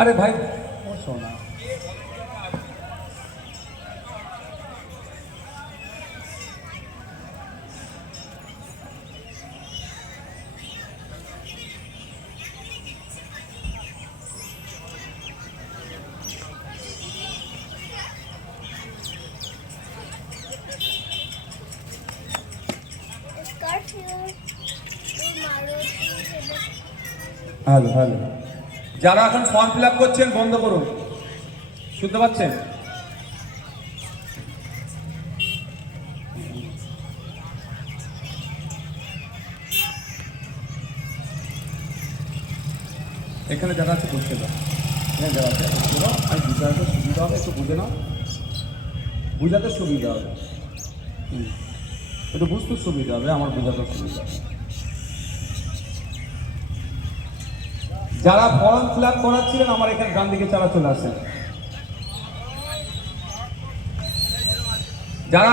আরে ভাই ও শোনা, হ্যালো হ্যালো, যারা এখন ফর্ম ফিল আপ করছেন বন্ধ করুন, শুনতে পাচ্ছেন? এখানে যারা আছে বসতে দাও, এখানে যারা আছে বসতে দাও, আর বুঝাতে সুবিধা হবে, একটু বুঝে নাও, বুঝাতে সুবিধা হবে, একটু বুঝতে সুবিধা হবে, আমার বোঝাতে সুবিধা হবে। যারা ফর্ম ফিল আপ করাচ্ছিলেন আমার এখানে ডান দিকে চালা চলে আসেন, যারা